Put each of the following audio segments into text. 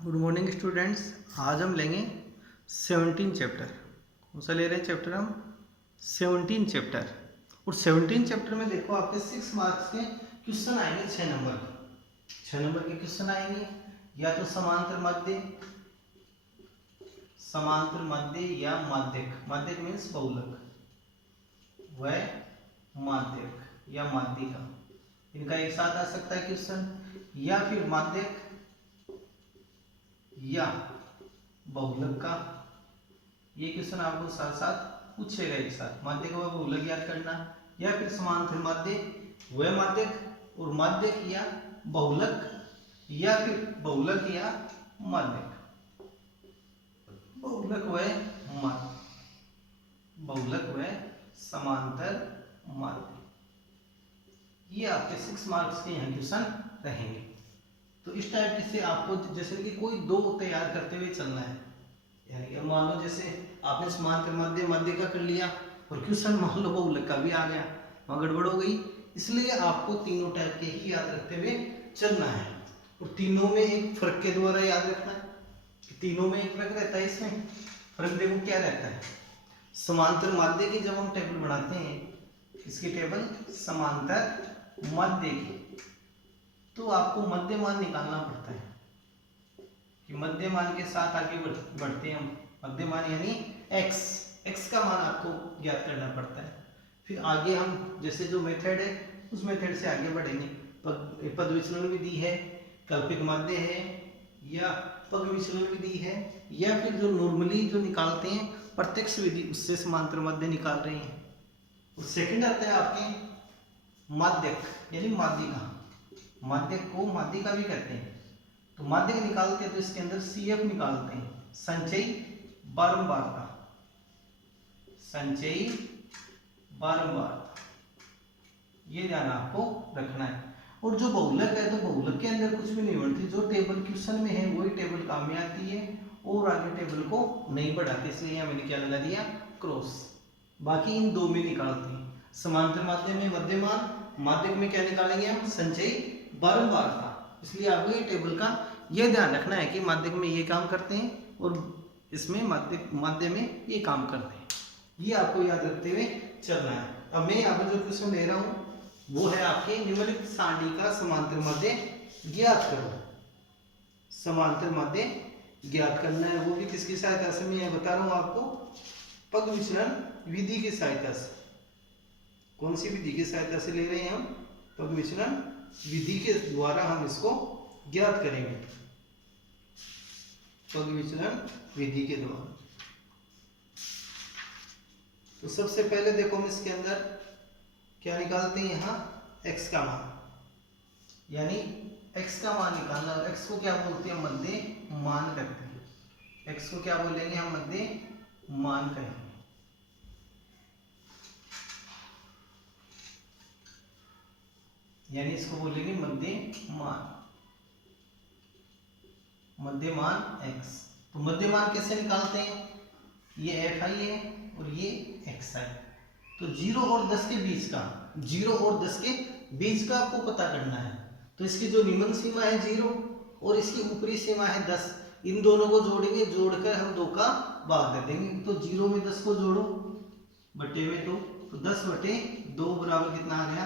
Good morning students. आज हम लेंगे 17 चैप्टर। कौन सा ले रहे हैं चैप्टर हम? 17 चैप्टर। और 17 चैप्टर में देखो आपके 6 मार्क्स के क्वेश्चन आएंगे। 6 नंबर के 6 नंबर के क्वेश्चन आएंगे। या तो समांतर मध्य या माध्यक। माध्यक मीन्स बहुलक, वह माध्यक या माध्यिका, इनका एक साथ आ सकता है क्वेश्चन। या फिर माध्यक या बहुलक का ये क्वेश्चन आपको साथ साथ पूछेगा एक साथ। माध्यक व बहुलक याद करना, या फिर समांतर माध्य व माध्यक और माध्यक या बहुलक, या फिर बहुलक या माध्यक, बहुलक व समांतर माध्य। ये आपके 6 मार्क्स के यहाँ क्वेश्चन रहेंगे। तो इस टाइप से आपको जैसे कि कोई दो तैयार करते हुए चलना है। यानी कि मान लो जैसे आपने समांतर माध्य का कर लिया और क्वेश्चन मान लो बहुलक का भी आ गया, वहाँ गड़बड़ हो गई। इसलिए आपको तीनों टाइप के ही याद रखते हुए चलना है। और तीनों में एक फर्क के द्वारा याद रखना है कि तीनों में एक फर्क रहता है। इसमें फर्क देखो क्या रहता है। समांतर माध्य की जब हम टेबल बनाते हैं, इसकी टेबल समांतर माध्य की, तो आपको मध्यमान निकालना पड़ता है कि मध्यमान के साथ आगे बढ़ते हैं हम। मध्यमान यानी x का मान आपको ज्ञात करना पड़ता है। फिर आगे हम जैसे जो मेथड है उस मेथड से आगे बढ़ेंगे। पद विचलन विधि है, कल्पित माध्य है, या पग विचलन विधि है, या फिर जो नॉर्मली जो निकालते हैं प्रत्यक्ष विधि, उससे समांतर माध्य निकाल रहे हैं। और सेकंड आता है आपके माध्यक यानी माध्यिका। माध्यक को माध्यिका भी कहते हैं। तो माध्यक निकालते हैं तो इसके अंदर CF निकालते हैं, संचयी बारंबारता। संचयी बारंबारता, ये ध्यान आपको रखना है। और जो बहुलक है तो बहुलक के अंदर कुछ भी नहीं बढ़ती, जो टेबल क्वेश्चन में है वही टेबल काम में आती है और आगे टेबल को नहीं बढ़ाती। इसलिए यहाँ मैंने क्या लगा दिया, क्रॉस। बाकी इन दो में निकालते हैं। समांतर माध्य में मध्यमान, माध्यक में क्या निकालेंगे हम, संचयी बारंबारता। इसलिए आपको ये टेबल का यह ध्यान रखना है कि माध्यक में ये काम करते हैं और इसमें माध्य में ये काम करते हैं। ये आपको याद रखते हुए चलना है। अब मैं यहाँ पर जो क्वेश्चन ले रहा हूँ वो है आपके निम्नलिखित सारणी का समांतर माध्य ज्ञात करो। समांतर माध्य ज्ञात करना है, वो भी किसकी सहायता से, मैं बता रहा हूँ आपको, पग विचलन विधि की सहायता से। कौन सी विधि की सहायता से ले रहे हैं हम? पग विचलन विधि के द्वारा हम इसको ज्ञात करेंगे। पग विचलन विधि के द्वारा। तो सबसे पहले देखो हम इसके अंदर क्या निकालते हैं, यहाँ x का मान, यानी x का मान निकालना। और x को क्या बोलते हैं, मध्य मान कहते हैं। x को क्या बोलेंगे हम, मध्य मान कहेंगे। यानी इसको बोलेंगे मध्यमान, मध्यमान x। तो मध्यमान कैसे निकालते हैं, ये fi है और ये xi। तो 0 और 10 के बीच का, 0 और 10 के बीच का आपको पता करना है। तो इसकी जो निम्न सीमा है 0 और इसकी ऊपरी सीमा है 10, इन दोनों को जोड़ेंगे, जोड़कर हम 2 का भाग दे देंगे। तो 0 में 10 को जोड़ो, बटे में 2, तो 10 बटे 2 बराबर कितना आ गया,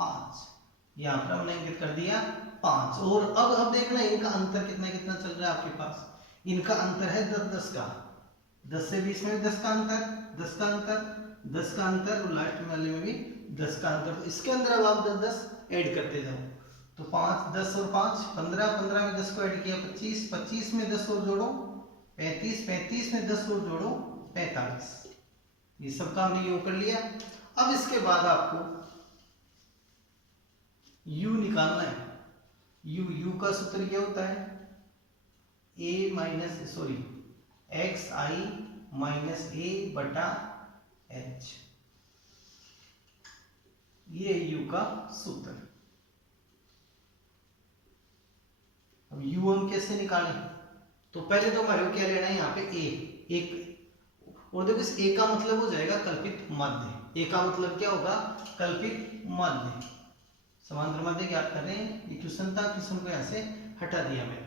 5। यहाँ पर हमने इंगित कर दिया 5। और अब देखना इनका अंतर कितना कितना चल रहा है आपके पास। इनका अंतर है 10 का, 10 से 20 में 10 का अंतर, 10 का अंतर, 10 का अंतर, और लास्ट वाले में भी 10 का अंतर। तो इसके अंदर अब आप 10 ऐड करते जाओ। तो 5, 10 और 5 15, 15 में 10 को ऐड किया 25, 25 में 10 और जोड़ो 35, 35 में 10 और जोड़ो 45। ये सब काम हमने यूं कर लिया। अब इसके बाद आपको u निकालना है। u का सूत्र क्या होता है, xi माइनस a बटा h। ये u का सूत्र। अब u हम कैसे निकालें, तो पहले तो हमारे को क्या लेना है, यहाँ पे a, एक, और देखो इस a का मतलब हो जाएगा कल्पित माध्य। a का मतलब क्या होगा, कल्पित माध्य। समांतर माध्य ज्ञात कर रहे हैं, ये क्वेश्चन था, क्वेश्चन को यहाँ से हटा दिया मैंने।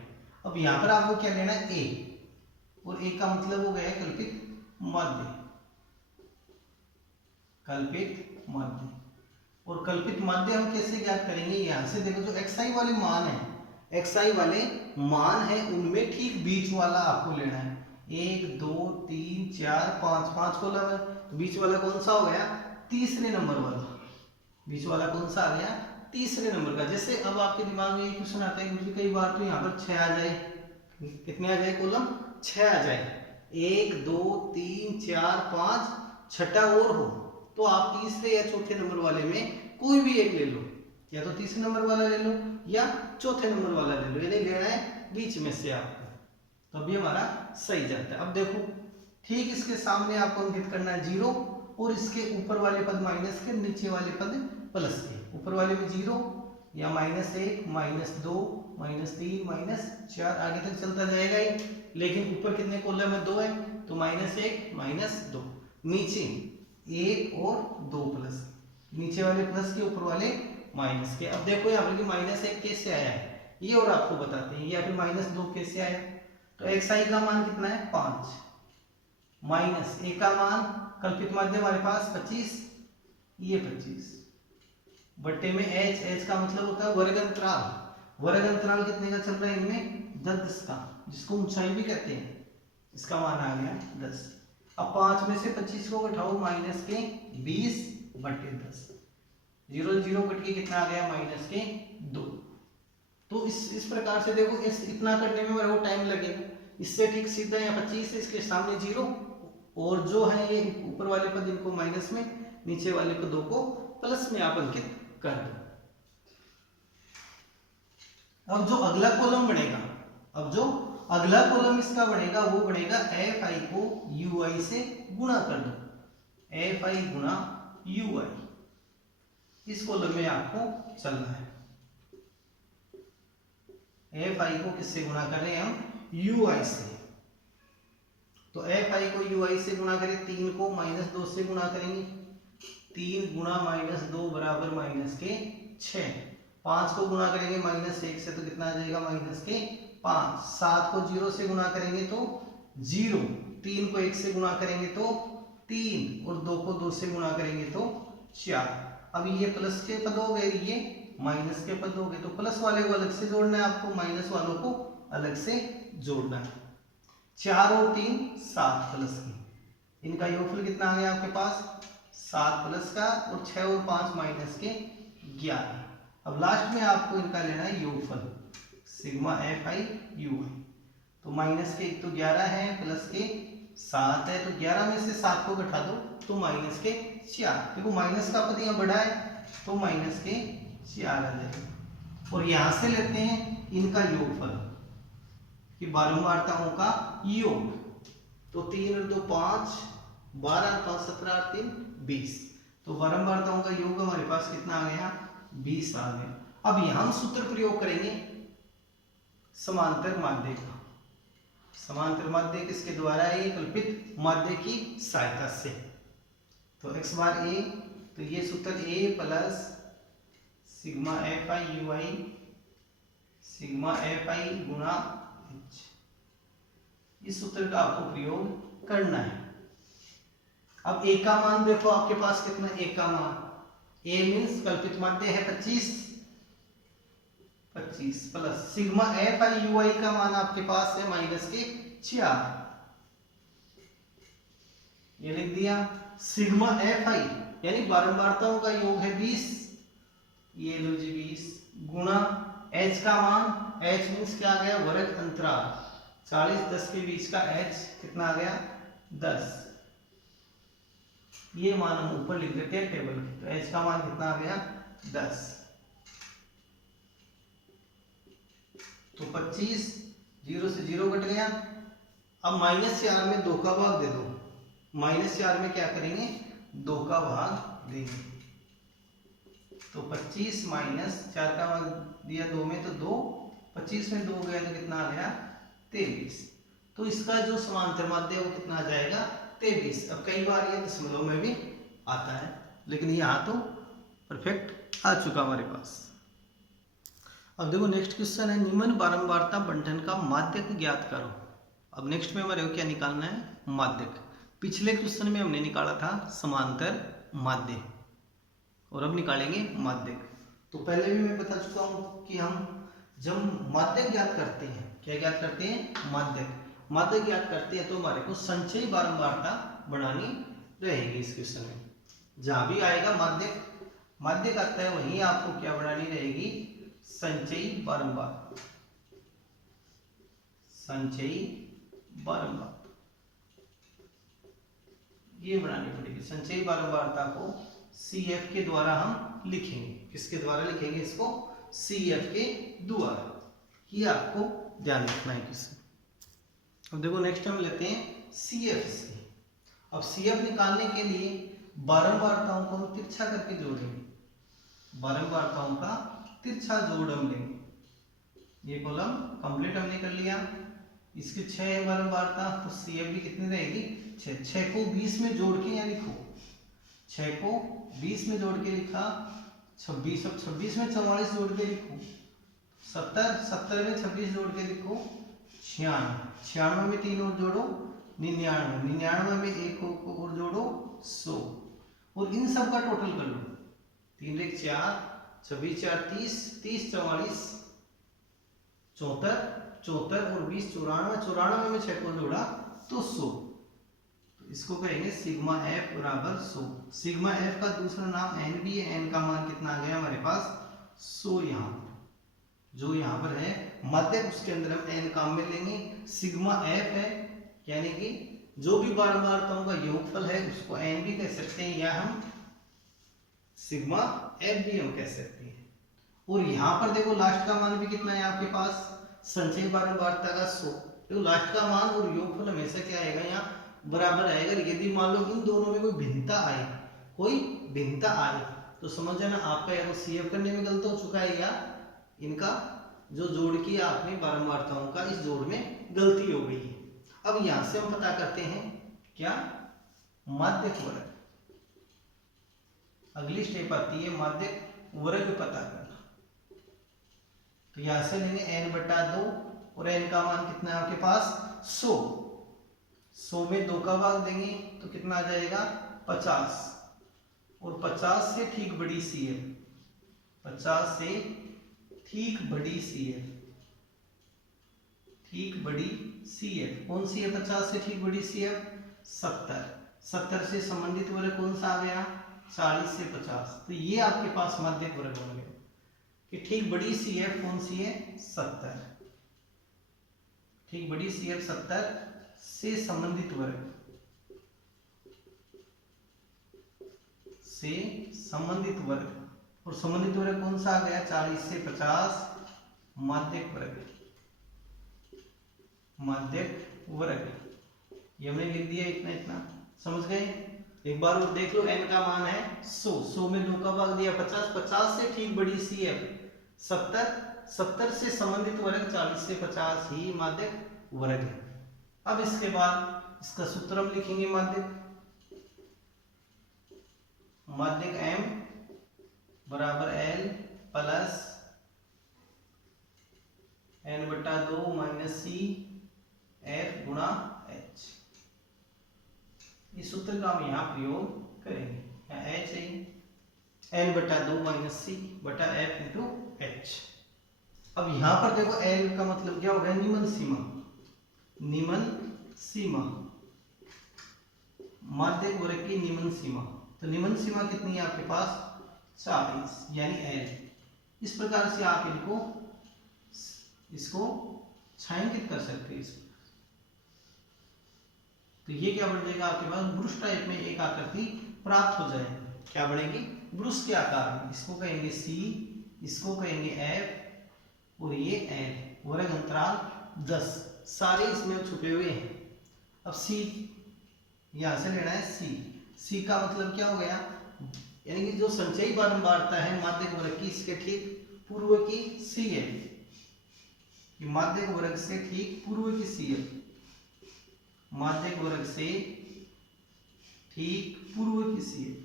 अब यहाँ पर आपको क्या लेना है, ए, और ए का मतलब हो गया कल्पित माध्य, कल्पित माध्य। और कल्पित माध्य हम कैसे ज्ञात करेंगे, यहाँ से देखो जो xi वाले मान है, xi वाले मान है उनमें ठीक बीच वाला आपको लेना है। 1 2 3 4 5, 5 कॉलम है, तो बीच वाला कौन सा हो गया, तीसरे नंबर वाला। बीच वाला कौन सा आ गया, तीसरे नंबर का। जैसे अब आपके दिमाग में क्वेश्चन आता है मुझे कई बार तो यहाँ पर 6 आ जाए, कितने आ जाए कॉलम, 6 आ जाए, 1 2 3 4 5, छठा और हो तो आप तीसरे या चौथे नंबर वाले में कोई भी एक ले लो, या तो तीसरे नंबर वाला ले लो या चौथे नंबर वाला ले लो, यानी लेना है बीच में से आपको, तो अभी हमारा सही जाता है। अब देखो ठीक इसके सामने आपको अंकित करना है 0, और इसके ऊपर वाले पद माइनस के, नीचे वाले पद प्लस के। ऊपर वाले में 0 या -1 -2 -3 -4 आगे तक चलता जाएगा ही, लेकिन ऊपर कितने कॉलम में, 2 है, तो -1 -2, नीचे 1 और 2 प्लस, नीचे वाले प्लस के ऊपर वाले माइनस के। अब देखो यहाँ पर -1 कैसे आया है ये और आपको बताते हैं, या फिर -2 कैसे आया, तो xi का मान कितना है 5, माइनस a का मान कल्पित माध्य हमारे पास 25, ये 25 बट्टे में h का मतलब होता है वर्ग अंतराल। वर्ग अंतराल कितने का चल रहा है इनमें, 10 का, जिसको ऊंचाई भी कहते हैं, इसका मान आ गया 10। अब 5 में से 25 को घटाओ, माइनस के 20 बट्टे 10, 0 0 कट के कितना आ गया, -2। तो इस प्रकार से देखो, इस इतना करने में मेरे को टाइम लगेगा, इससे ठीक सीधा यहाँ 25 है, इसके सामने 0, और जो है ये ऊपर वाले पद इनको माइनस में, नीचे वाले पदों को प्लस में आप अंकित कर दो। अब जो अगला कॉलम बनेगा, अब जो अगला कॉलम इसका बनेगा वो बनेगा fi को ui से गुणा कर दो, fi गुणा ui, इस कॉलम में आपको चलना है। fi को किससे गुणा कर रहे हैं हम, ui से, तो fi को ui से गुणा करें, 3 को -2 से गुणा करेंगे, 3 गुणा -2 बराबर -6, 5 को गुणा करेंगे -1 से तो कितना आ जाएगा, -5, 7 को 0 से गुणा करेंगे तो 0, 3 को 1 से गुणा करेंगे तो 3, और 2 को 2 से गुणा करेंगे तो 4। अब ये प्लस के पद हो गए, ये माइनस के पद हो गए, तो प्लस वाले को अलग से जोड़ना है आपको, माइनस वालों को अलग से जोड़ना है। 4 और 3 7 प्लस के, इनका योगफल कितना आ गया आपके पास, 7 प्लस का, और 6 और 5 माइनस के 11। अब लास्ट में आपको इनका लेना है योगफल, सिग्मा fi ui, तो माइनस के एक तो 11 है, प्लस के 7 है, तो 11 में से 7 को घटा दो तो माइनस के 4। देखो माइनस का पद यहाँ बढ़ा है तो माइनस के 4 आ जाएगा। और यहाँ से लेते हैं इनका योगफल, कि बारंबारताओं का योग, तो 3 और 2 5, 12 और 5 17 और 3 20, तो बारंबारताओं का योग हमारे पास कितना आ गया, 20 आ गया। अब यहाँ हम सूत्र प्रयोग करेंगे समांतर माध्य का। समांतर माध्य किसके द्वारा है, ये कल्पित माध्य की सहायता से। तो x बार a, तो ये सूत्र a plus sigma fi ui sigma fi गुणा h, इस सूत्र का आपको प्रयोग करना है। अब a का मान देखो आपके पास कितना, a का मान, a मीन्स कल्पित माध्य है 25 प्लस सिग्मा fi ui का मान आपके पास है माइनस के 4, ये लिख दिया। सिग्मा fi यानी बारंबारताओं का योग है 20, ये लो जी 20, गुणा h का मान, h मीन्स क्या आ गया, वर्ग अंतराल, 40 10 के बीच का h कितना आ गया 10, ये मान हम ऊपर लिख देते हैं टेबल के, तो h का मान कितना आ गया 10, तो 25, 0 से 0 कट गया। अब -4 में 2 का भाग दे दो, -4 में क्या करेंगे 2 का भाग देंगे, तो 25 -4 का भाग दिया 2 में तो 2, 25 में 2 गया तो कितना आ गया 23, तो इसका जो समांतर माध्य है वो कितना आ जाएगा 23। अब कई बार ये दशमलव में भी आता है, लेकिन यहाँ तो परफेक्ट आ चुका हमारे पास। अब देखो नेक्स्ट क्वेश्चन है निम्न बारंबारता बंटन का माध्यक ज्ञात करो। अब नेक्स्ट में हमारे को क्या निकालना है, माध्यक। पिछले क्वेश्चन में हमने निकाला था समांतर माध्य और अब निकालेंगे माध्यक। तो पहले भी मैं बता चुका हूं कि हम जब माध्यक ज्ञात करते हैं, क्या ज्ञात करते हैं, माध्यक ज्ञात करते हैं तो हमारे को संचयी बारंबारता बनानी रहेगी। इस क्वेश्चन में जहां भी आएगा माध्यक आता है वहीं आपको क्या बनानी रहेगी, संचयी बारंबार, संचयी बारंबार ये बनानी पड़ेगी। संचयी बारंबारता को CF के द्वारा हम लिखेंगे। किसके द्वारा लिखेंगे इसको, CF के द्वारा। ये आपको ध्यान रखना है किससे। अब देखो नेक्स्ट हम लेते हैं CF से। अब CF निकालने के लिए बारंबारताओं को हम तिरछा करके जोड़ेंगे, बारंबारताओं का तिरछा जोड़ हम लेंगे। ये कॉलम कंप्लीट हमने कर लिया। इसकी 6 है बारंबारता, तो CF भी कितनी रहेगी, 6। 6 को 20 में जोड़ के यहाँ लिखो, 6 को 20 में जोड़ के लिखा 26। अब 26 में 44 जोड़ के लिखो 70, 70 में 26 जोड़ के लिखो 96, 96 में 3 और जोड़ो 99, 99 में 1 और जोड़ो 100 और इन सब का टोटल कर लो। 3 1 4, 26 4 30, 30 44 74, 74 और 20 94, 94 में 6 को जोड़ा तो 100। इसको कहेंगे सिग्मा एफ बराबर 100। सिग्मा एफ का दूसरा नाम एन भी है। एन का मान कितना आ गया हमारे पास, 100। यहाँ जो यहाँ पर है माध्यक उसके अंदर हम एन काम में लेंगे। सिग्मा एफ है यानी कि जो भी बारंबारताओं का योगफल है उसको एन भी कह सकते हैं या हम सिग्मा एफ भी हम कह सकते हैं। और यहाँ पर देखो लास्ट का मान भी कितना है आपके पास, संचयी बारंबारता का 100। तो लास्ट का मान और योगफल हमेशा क्या आएगा, यहाँ बराबर आएगा। यदि मान लो इन दोनों में कोई भिन्नता आए, कोई भिन्नता आए तो समझ जाना आपका या तो CF करने में गलत हो चुका है या इनका जो जोड़ किया आपने बारंबारताओं का इस जोड़ में गलती हो गई है। अब यहां से हम पता करते हैं क्या, माध्यक वर्ग। अगली स्टेप आती है माध्यक वर्ग पता करना। तो यहां से लेंगे n/2 और n का मान कितना है आपके पास, 100। 100 में 2 का भाग देंगे तो कितना आ जाएगा, 50। और 50 से ठीक बड़ी CF, 50 से ठीक बड़ी CF, ठीक बड़ी CF कौन सी है, 50 से ठीक बड़ी CF 70। 70 से संबंधित वर्ग कौन सा आ गया, 40 से 50। तो ये आपके पास माध्यक वर्ग बन गया कि ठीक बड़ी CF कौन सी है, 70। ठीक बड़ी CF 70 से संबंधित वर्ग, से संबंधित वर्ग। और संबंधित वर्ग कौन सा आ गया, 40 से 50 माध्यक वर्ग, माध्यक वर्ग। ये हमने लिख दिया इतना इतना, समझ गए। एक बार और देख लो, n का मान है 100, 100 में 2 का भाग दिया 50, 50 से ठीक बड़ी CF 70, 70 से संबंधित वर्ग 40 से 50 ही माध्यक वर्ग है। अब इसके बाद इसका सूत्र हम लिखेंगे, माध्यक M बराबर L plus n/2 minus C F गुणा H। इस सूत्र का हम यहाँ प्रयोग करेंगे। यहाँ H है n/2 माइनस C बटा F इंटू H। अब यहाँ पर देखो L का मतलब क्या होगा, निम्न सीमा, निम्न सीमा, माध्यक वर्ग की निम्न सीमा। तो निम्न सीमा कितनी है आपके पास, 40 यानी L। इस प्रकार से आप इसको छायांकित कर सकते हैं। तो ये क्या बन जाएगा आपके पास, ब्रुश टाइप में एक आकृति प्राप्त हो जाएगी। क्या बनेगी, ब्रुश के आकार में। इसको कहेंगे C, इसको कहेंगे F और ये L। वर्ग अंतराल 10 सारे इसमें छुपे हुए हैं। अब C यहां से लेना है C का मतलब क्या हो गया, यानी कि जो संचयी बारंबारता है माध्यक वर्ग की, इसके ठीक पूर्व की CF, माध्यक वर्ग से ठीक पूर्व की CF, माध्यक वर्ग से ठीक पूर्व की CF।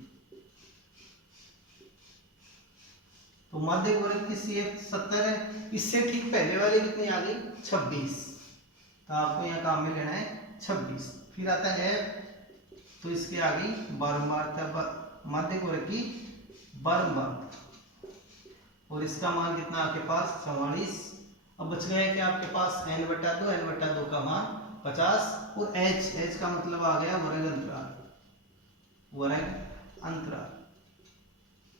तो माध्यक वर्ग की CF 70 है। इससे ठीक पहले वाली कितनी आ गई 26, तो आपको यहाँ काम में लेना है 26। फिर आता है F, तो इसकी आ गई बारंबारता, माध्यक वर्ग की बारंबारता, और इसका मान कितना आपके पास 44। अब बच गया कि आपके पास n/2 का मान 50, और h का मतलब आ गया वर्ग अंतराल, वर्ग अंतराल।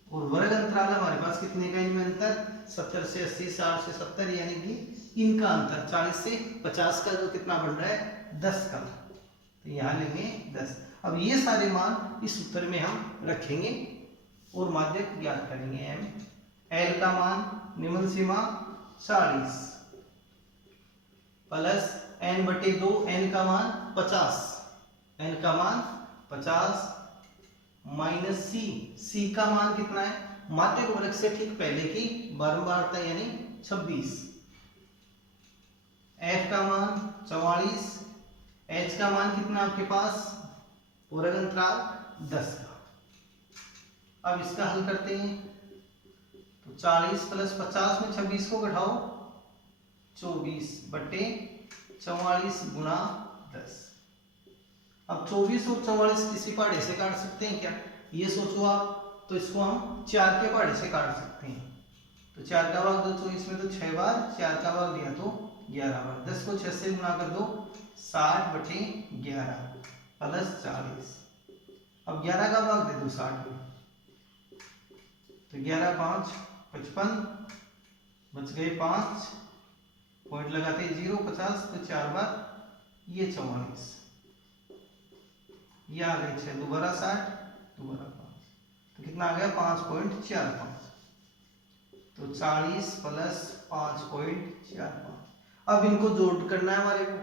और वर्ग अंतराल हमारे पास कितने का इनमें अंतर, 70 से 80, 60 से 70, यानी कि इनका अंतर 40 से 50 का जो कितना बन रहा है 10 का, तो यहाँ लेंगे 10। अब ये सारे मान इस उत्तर में हम रखेंगे और माध्यक ज्ञात करेंगे। m l का मान निम्न सीमा 40 प्लस n/2, n का मान 50, n का मान 50 माइनस c का मान कितना है, माध्यक वर्ग से ठीक पहले की बारंबारता यानी 26, f का मान 44, h का मान कितना आपके पास वर्ग अंतराल 10 का। अब इसका हल करते हैं, तो 40 प्लस 50 में 26 को घटाओ, 24/44 गुणा 10। अब 24 और 44 किसी पहाड़े से काट सकते हैं क्या, ये सोचो आप, तो इसको हम 4 के पहाड़े से काट सकते हैं। तो 4 का भाग दो 24 में, तो 6 बार 4 का भाग दिया तो 11 बार, 10 को 6 से गुणा कर दो, 60/11 प्लस 40। अब 11 का भाग दे दो 60 में, तो 11 5 55, बच गए 5, पॉइंट लगाते 0 50, तो 4 बार ये 44, ये आ गए 6 दोबारा 60 दोबारा 5, तो कितना आ गया 5.45, तो 40 प्लस 5.45। अब इनको जोड़ करना है हमारे को,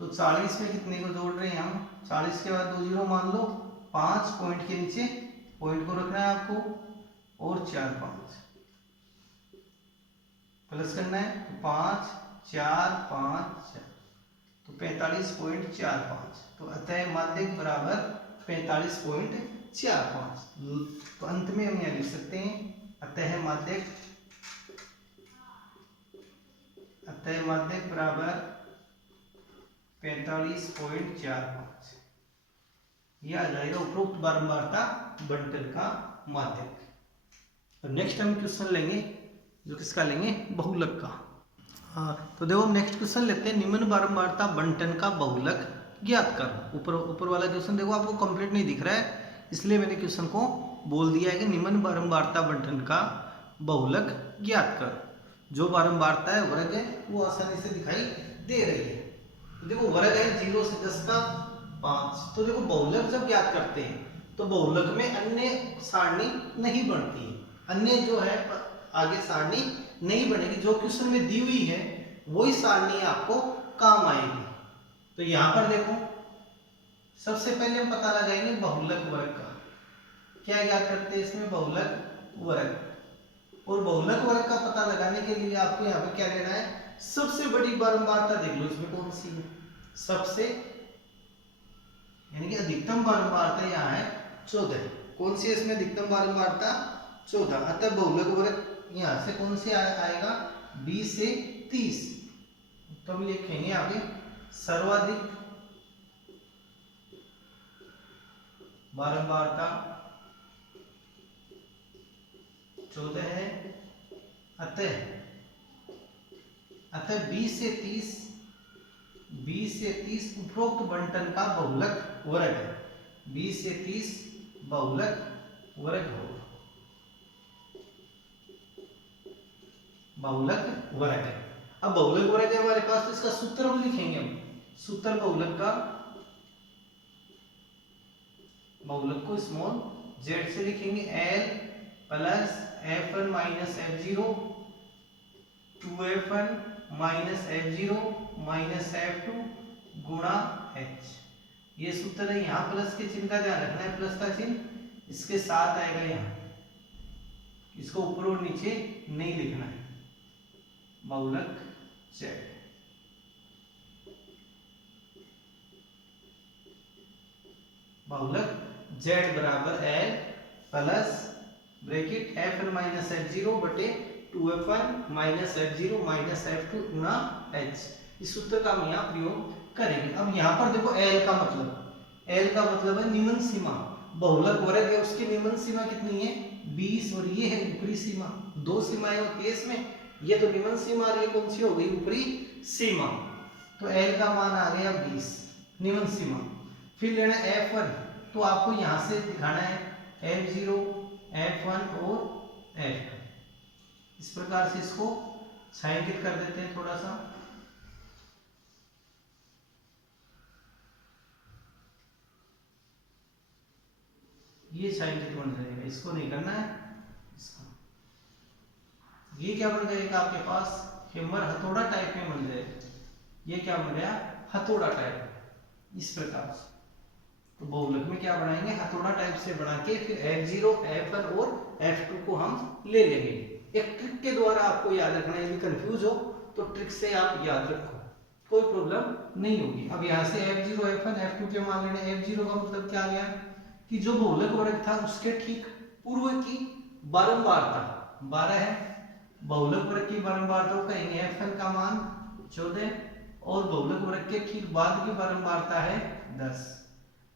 तो 40 में कितने को जोड़ रहे हैं हम, 40 के बाद 2 जीरो मान लो, 5 पॉइंट के नीचे पॉइंट को रखना है आपको, और 4 5 प्लस करना है, तो 5 4 5 4, तो 45.45। तो अतः माध्यक बराबर 45.45। तो अंत में हम यह लिख सकते हैं, अतः माध्यक बराबर 45.45। यह आ जाएगा उपरोक्त बारंबारता बंटन का माध्यक। तो नेक्स्ट हम क्वेश्चन लेंगे, जो किसका लेंगे, बहुलक का। हाँ, तो देखो हम नेक्स्ट क्वेश्चन लेते हैं, निम्न बारंबारता बंटन का बहुलक ज्ञात करो। ऊपर वाला क्वेश्चन देखो आपको कंप्लीट नहीं दिख रहा है, इसलिए मैंने क्वेश्चन को बोल दिया है कि निम्न बारंबारता बंटन का बहुलक ज्ञात करो। जो बारंबारता है वर्ग है वो आसानी से दिखाई दे रही है। तो देखो वर्ग है 0 से 10 का 5। तो देखो बहुलक जब ज्ञात करते हैं तो बहुलक में अन्य सारणी नहीं बनती, अन्य जो है आगे सारणी नहीं बनेगी, जो क्वेश्चन में दी हुई है वही सारणी आपको काम आएगी। तो यहां पर देखो सबसे पहले हम पता लगाएंगे बहुलक वर्ग का। क्या ज्ञात करते हैं इसमें, बहुलक वर्ग। और बहुलक वर्ग का पता लगाने के लिए आपको यहाँ पे क्या लेना है, सबसे बड़ी बारंबारता देख लो इसमें कौन सी है, सबसे यानी कि अधिकतम बारंबारता यहाँ है 14। कौन सी है इसमें अधिकतम बारंबारता 14। अतः बहुलक वर्ग यहाँ से कौन से आएगा 20 से 30। तो हम लिखेंगे आगे सर्वाधिक बारंबारता 14 है। अतः 20 से 30 उपरोक्त बंटन का बहुलक वर्ग है। 20 से 30 बहुलक वर्ग होगा, बहुलक वर्ग है। अब बहुलक वर्ग है हमारे पास, तो इसका सूत्र हम लिखेंगे, हम सूत्र बहुलक का, बहुलक को स्मॉल z से लिखेंगे, l plus f1 minus f0 2f1 minus f0 minus f2 गुणा h। ये सूत्र है। यहाँ प्लस के चिन्ह का ध्यान रखना है, प्लस का चिन्ह इसके साथ आएगा यहाँ, इसको ऊपर और नीचे नहीं लिखना है। बहुलक z, बहुलक z बराबर l plus bracket F1 minus F0 बटे 2F1 minus F0 minus F2 गुना H। इस सूत्र का हम यहाँ प्रयोग करेंगे। अब यहाँ पर देखो L का मतलब है निम्न सीमा, बहुलक वर्ग है उसकी निम्न सीमा कितनी है 20 और ये है ऊपरी सीमा। दो सीमाएं होती है इसमें, ये तो निम्न सीमा और ये कौन सी हो गई ऊपरी सीमा। तो L का मान आ गया 20 निम्न सीमा। फिर लेना F1, तो आपको यहाँ से दिखाना है F0 F1 और F2। इस प्रकार से इसको छायांकित कर देते हैं थोड़ा सा। ये छायांकित बन जाएगा, इसको नहीं करना है इसको। ये क्या बन जाएगा आपके पास हेमर हथौड़ा टाइप में बन जाएगा। ये क्या बन गया हथौड़ा टाइप। इस प्रकार से तो बहुलक में क्या बनाएंगे हथौड़ा टाइप से बना के फिर F0 F1 और F2 को हम ले लेंगे। एक ट्रिक के द्वारा आपको याद रखना है, यदि कंफ्यूज हो तो ट्रिक से आप याद रखो, कोई प्रॉब्लम नहीं होगी। अब यहाँ से F0 F1 F2 के मान लेने। F0 का मतलब क्या गया कि जो बहुलक वर्ग था उसके ठीक पूर्व की बारंबारता 12 है, बहुलक वर्ग की बारंबारता को कहेंगे F1 का मान 14 और बहुलक वर्ग के ठीक बाद की बारंबारता है 10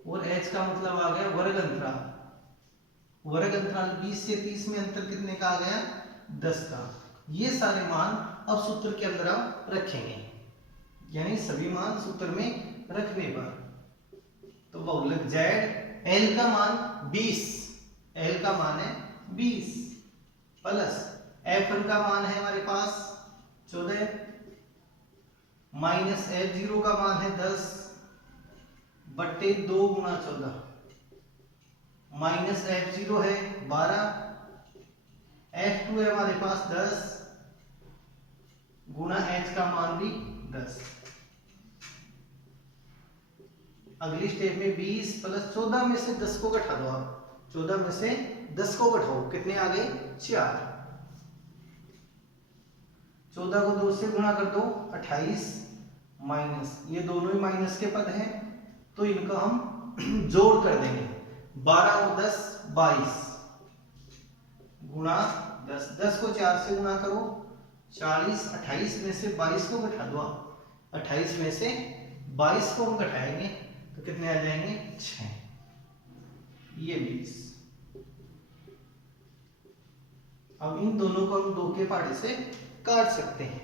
और H का मतलब आ गया वर्ग अंतराल। वर्ग अंतराल 20 से 30 में अंतर कितने का आ गया 10 का। ये सारे मान अब सूत्र के अंदर आप रखेंगे, यानी सभी मान सूत्र में रखने पर तो बहुलक Z L का मान 20, L का मान है 20 प्लस F1 का मान है हमारे पास 14 माइनस F0 का मान है 10 बट्टे 2 गुना 14 माइनस F0 है 12, F2 है हमारे पास 10 गुना H का मान भी 10। अगली स्टेप में 20 प्लस 14 में से 10 को घटा दो आप, 14 में से 10 को घटाओ कितने आ गए 4। 14 को 2 से गुणा कर दो 28 माइनस, ये दोनों ही माइनस के पद हैं तो इनका हम जोड़ कर देंगे। 12 और 10 22 गुणा 10, 10 को 4 से गुणा करो 40, 28 में से 22 को घटा दो आप, 28 में से 22 को हम घटाएंगे तो कितने आ जाएंगे 6, ये 20। अब इन दोनों को हम 2 के पहाड़े से काट सकते हैं,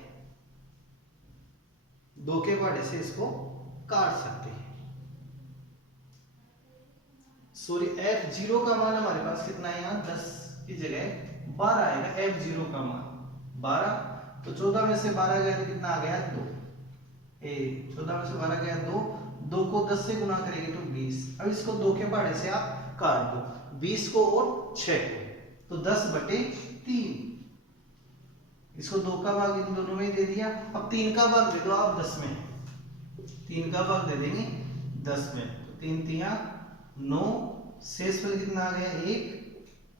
2 के पहाड़े से इसको काट सकते हैं। सॉरी F0 का मान हमारे पास कितना है यहाँ 10 की जगह 12 आएगा। F0 का मान 12, तो 14 में से 12 गया तो कितना आ गया 2, 14 में से 12 गया 2, 2 को 10 से गुना करेंगे तो 20। अब इसको 2 के पहाड़े से आप काट दो, 20 को और 6 को, तो 10 बटे 3। इसको 2 का भाग इन दोनों में दे दिया। अब 3 का भाग दे दो आप 10 में, 3 का भाग दे देंगे 10 में, तो 3 3 9, शेष फल कितना आ गया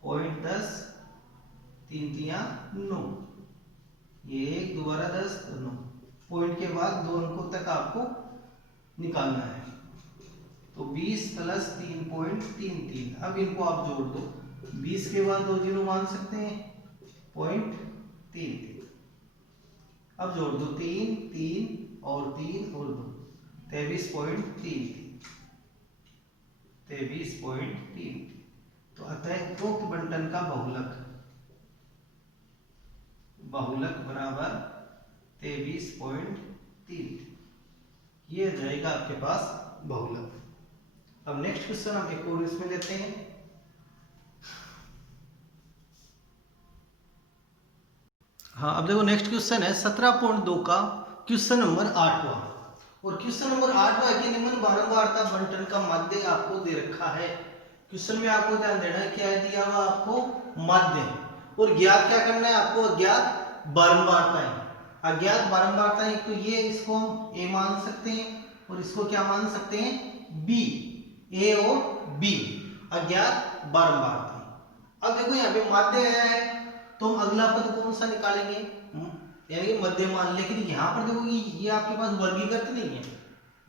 1.10, 3 3 9, ये 1 दोबारा 10 तो 9, पॉइंट के बाद 2 अंकों तक आपको निकालना है तो 20 प्लस 3.33। अब इनको आप जोड़ दो, 20 के बाद 2 जीरो मान सकते हैं 0.33। अब जोड़ दो 3 3 और 3 और 2, 23.33, 23.33। तो अतः उपरोक्त बंटन का बहुलक बराबर 23.33, ये जाएगा आपके पास बहुलक। अब नेक्स्ट क्वेश्चन हम एक और इसमें लेते हैं। हाँ अब देखो नेक्स्ट क्वेश्चन है 17.2 का क्वेश्चन नंबर 8वां, और क्वेश्चन नंबर 8वां है कि निम्न बारंबारता बंटन का माध्य आपको दे रखा है। क्वेश्चन में आपको ध्यान देना है क्या है दिया हुआ आपको माध्य, और ज्ञात क्या करना है आपको अज्ञात बारंबारताएं। अज्ञात बारंबारताएं एक तो ये, इसको हम a मान सकते हैं और इसको क्या मान सकते हैं b, a और b अज्ञात बारंबारताएं। अब देखो यहाँ पे माध्य आया है तो हम अगला पद कौन सा निकालेंगे, यानी कि मध्यमान। लेकिन यहाँ पर देखो ये आपके पास वर्गीकृत नहीं है,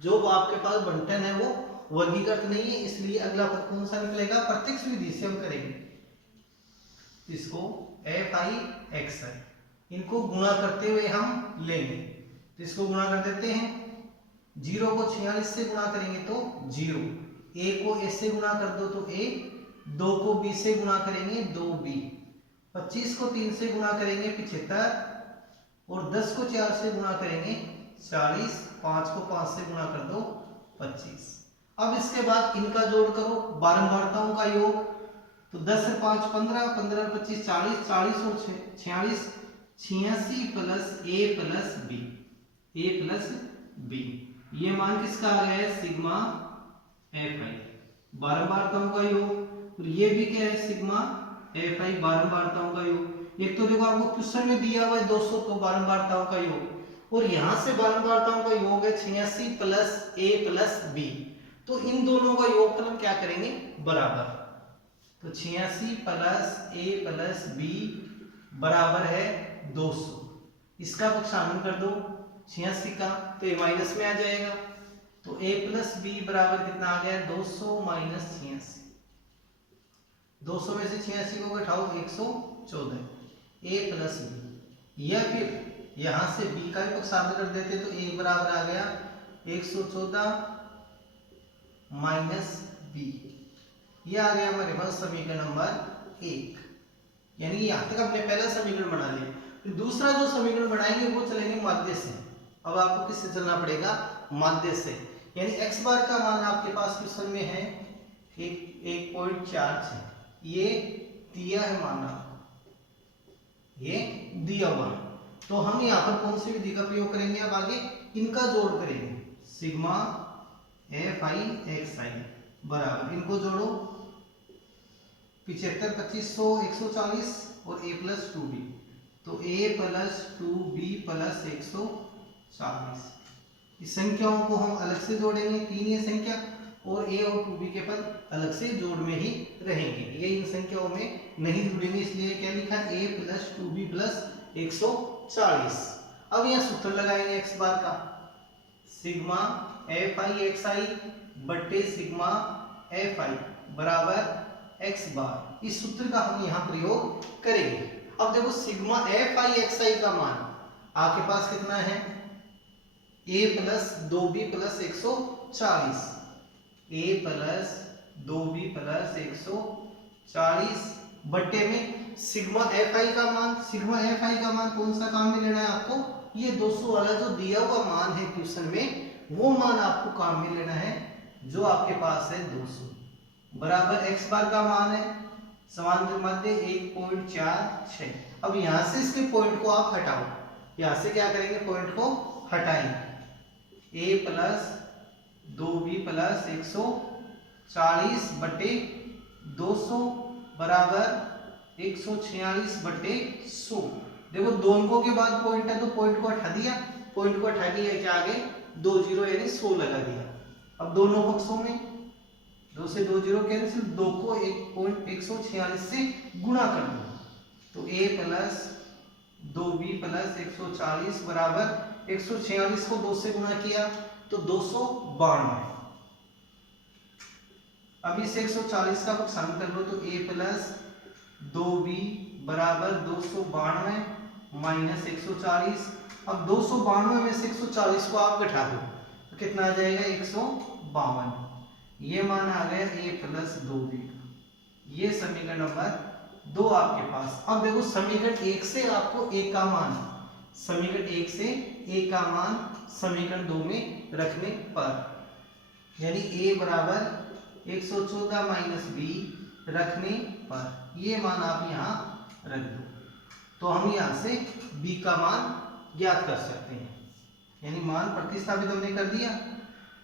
जो आपके पास बंटन है वो वर्गीकृत नहीं है, इसलिए अगला पद कौन सा निकलेगा प्रत्यक्ष विधि से हम करेंगे। जिसको एफ आई एक्स आई, इनको गुणा करते हुए हम लेंगे। तो इसको गुणा कर देते हैं, 0 को 46 से गुणा करेंगे तो 0, a को a से गुणा कर दो तो a, 2 को b से गुणा करेंगे 2b, 25 को 3 से गुणा करेंगे 75, और 10 को 4 से गुणा करेंगे 40, 5 को 5 से गुणा कर दो 25। अब इसके बाद इनका जोड़ करो, बारंबारताओं का योग। तो 10 से 5 15, 15 और 25 40, 40 और 46, 86 plus a plus b, a plus b। ये मान किसका आ गया है? सिग्मा एफ आई, बारंबारताओं का योग। और ये भी क्या है? सिग्मा एफ आई, बारंबारताओं का योग। एक तो देखो आपको क्वेश्चन में दिया हुआ है 200, तो बारंबारताओं का योग, और यहां से बारंबारताओं का योग है 86 प्लस a प्लस b। तो इन दोनों का योगफल हम क्या करेंगे? बराबर। तो 86 प्लस a प्लस b बराबर है 200। इसका पक्षानुमान कर दो 86 का, तो ये माइनस में आ जाएगा। तो a प्लस b बराबर कितना आ गया? 200 माइनस 86। 200 में से 86 को घटाओ 114, a प्लस b। या फिर यहां से b का भी पक्षानुमान कर देते तो a बराबर आ गया 114 माइनस b। ये आ गया हमारे पास समीकरण नंबर 1। यानी यहां तक आपने पहला समीकरण बना लिया। फिर दूसरा जो समीकरण बनाएंगे वो चलेंगे माध्य से। अब आपको किससे चलना पड़ेगा? माध्य से। यानी x बार का मान आपके पास क्वेश्चन में है 1.46, ये दिया है माना, ये दिया हुआ। तो हम यहाँ पर कौन सी विधि का प्रयोग करेंगे? अब आगे इनका जोड़ करेंगे, सिग्मा एफ आई एक्स आई बराबर, इनको जोड़ो 75, 2500, 140 और a प्लस 2b। तो a प्लस 2b प्लस 140। इस संख्याओं को हम अलग से जोड़ेंगे, 3 ये संख्या, और a और 2b के पद अलग से जोड़ में ही रहेंगे, ये इन संख्याओं में नहीं जुड़ेंगे। इसलिए क्या लिखा? a plus 2b plus 140। अब यह सूत्र लगाएंगे x बार का, सिग्मा एफ आई एक्स आई बट्टे सिग्मा एफ आई बराबर x बार। इस सूत्र का हम यहाँ प्रयोग करेंगे। अब देखो सिग्मा एफ आई एक्स आई का मान आपके पास कितना है? a plus 2b plus 140, a plus 2b plus 140 बट्टे में सिग्मा एफ आई का मान। सिग्मा एफ आई का मान कौन सा काम में लेना है आपको? ये 200 वाला जो दिया हुआ मान है क्वेश्चन में, वो मान आपको काम में लेना है, जो आपके पास है 200 बराबर x बार का मान है समांतर मध्य 1.46। अब यहां से इसके पॉइंट को आप हटाओ, यहां से क्या करेंगे? पॉइंट को हटाएंगे। a प्लस 2b प्लस 140 बट्टे 200 बराबर 146 बट्टे 100। देखो दो अंकों के बाद पॉइंट है तो पॉइंट को हटा दिया, पॉइंट को हटा दिया क्या आगे 2 जीरो यानी 100 लगा दिया। अब दोनों पक्षों में 2 से 2 जीरो कैंसिल, 2 को 146 से गुणा कर दो। तो a प्लस 2b प्लस 140 बराबर 146 को 2 से गुणा किया तो 292। अब इस 140 का पक्षानुमान कर लो तो a प्लस 2b बराबर 292 माइनस 140। अब 292 में से 140 को आप घटा दो तो कितना आ जाएगा? 152। ये मान आ गया a प्लस 2b। ये समीकरण नंबर 2 आपके पास। अब देखो समीकरण 1 से आपको a का मान, समीकरण 1 से a का मान समीकरण 2 में रखने पर, यानी a बराबर 114 माइनस b रखने पर ये मान आप यहाँ रख दो, तो हम यहाँ से b का मान ज्ञात कर सकते हैं। यानी मान प्रतिस्थापित हमने कर दिया,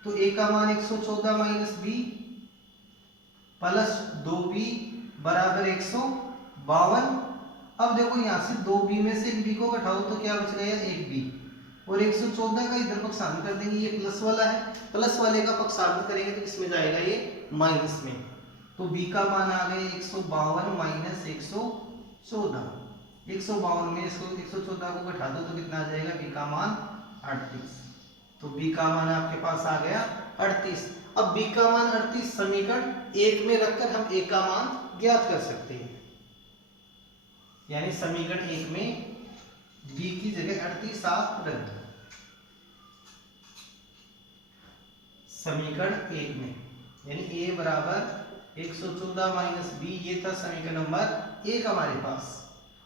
तो a का मान 114 माइनस b प्लस 2b बराबर 152। अब देखो यहाँ से 2b में से b को घटाओ तो क्या बच गया? 1b, और 114 का इधर पक्षांतर कर देंगे, ये प्लस वाला है, प्लस वाले का पक्षांतर करेंगे तो किसमें जाएगा? ये माइनस में। तो b का मान आ गया 152 माइनस 114। 152 में इसको 114 को घटा दो तो कितना आ जाएगा? b का मान 38। तो b का मान आपके पास आ गया 38। अब b का मान 38 समीकरण 1 में रखकर हम a का मान ज्ञात कर सकते हैं। यानी समीकरण 1 में b की जगह 38 आप रख दो। समीकरण 1 में यानी a बराबर 114 माइनस b, ये था समीकरण नंबर 1 हमारे पास।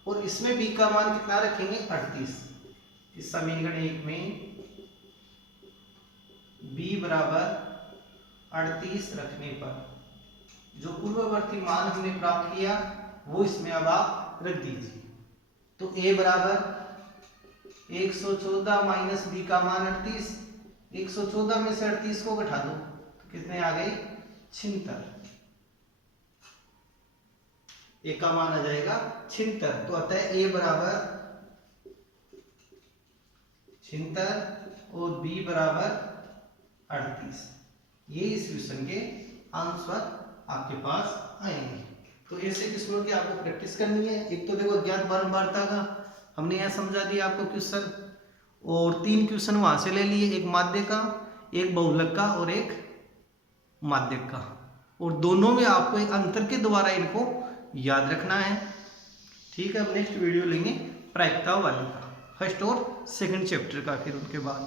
और इसमें b का मान कितना रखेंगे 38। इस समीकरण 1 में b बराबर 38 रखने पर जो पूर्ववर्ती मान हमने प्राप्त किया वो इसमें अब आप रख दीजिए। तो a बराबर 114 माइनस b का मान 38, 114 में से 38 को घटा दो तो कितने आ गए 76, a का मान आ जाएगा 76। तो अतः a बराबर 76 और b बराबर 38, ये इस क्वेश्चन के आंसर आपके पास आएंगे। तो ऐसे क्वेश्चनों की आपको प्रैक्टिस करनी है। एक तो देखो अज्ञात बारंबारता का हमने यहाँ समझा दिया आपको क्वेश्चन, और 3 क्वेश्चन वहां से ले लिए, एक माध्य का, एक बहुलक का और एक माध्यक का, और दोनों में आपको एक अंतर के द्वारा इनको याद रखना है। ठीक है, अब नेक्स्ट वीडियो लेंगे प्रायिकता वाली का, फर्स्ट और सेकंड चैप्टर का, फिर उनके बाद